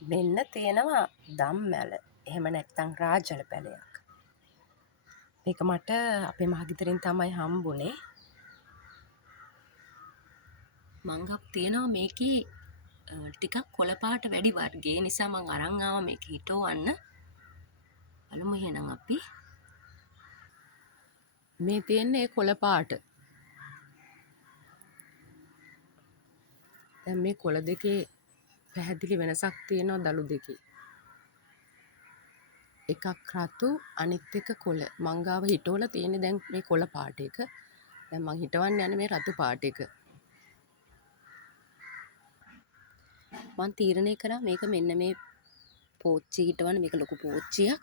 මෙන්න තියෙනවා දම්මැල. එහෙම නැත්නම් රාජල පැලයක්. මේක මට අපේ මහගෙදරින් තමයි හම්බුනේ. මංගක් තියෙනවා මේකේ ටිකක් කොළ පාට වැඩි වර්ගයේ නිසා මං අරන් ආවා මේක හිටවන්න. බලමු එහෙනම් අපි. මේ තියෙන්නේ කොළ පාට. දැන් මේ කොළ දෙකේ පැහැදිලි වෙනසක් තියෙනවා දළු දෙකේ. එකක් රතු අනිත් එක කොළ. මං ගාව හිටවලා තියෙන්නේ දැන් මේ කොළ පාට එක. දැන් මං හිටවන්න යන්නේ මේ රතු පාට එක. මං තීරණය කරා මේක මෙන්න මේ පෝච්චි හිටවන්න. මේක ලොකු පෝච්චියක්.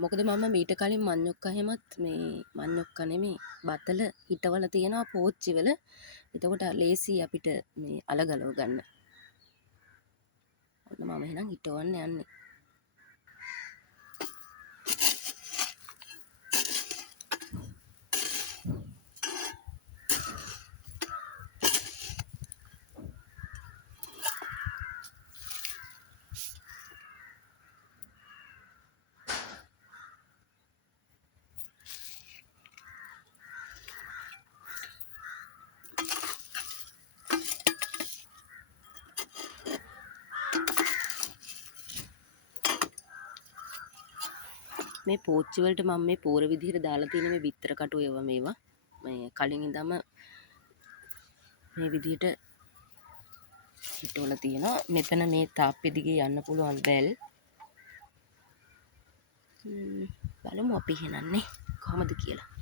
මොකද මම මීට කලින් මඤ්ඤොක්කා හැමත් මේ මඤ්ඤොක්කා නෙමෙයි බතල හිටවලා තියෙනවා පෝච්චි වල. එතකොට ලේසි අපිට මේ අලගලව ගන්න. ඔන්න මම එහෙනම් හිටවන්න යන්නේ. මේ පෝච්චි වලට මම මේ පෝර විදිහට දාලා තියෙන මේ බිත්තර කටු මේවා මේ කලින් ඉඳන්ම මේ විදිහට හිටවලා තියෙනවා. මෙතන මේ තාප්පෙ දිගේ යන්න පුළුවන් වැල්. බලමු අපි එහෙනම් නේ කොහමද කියලා.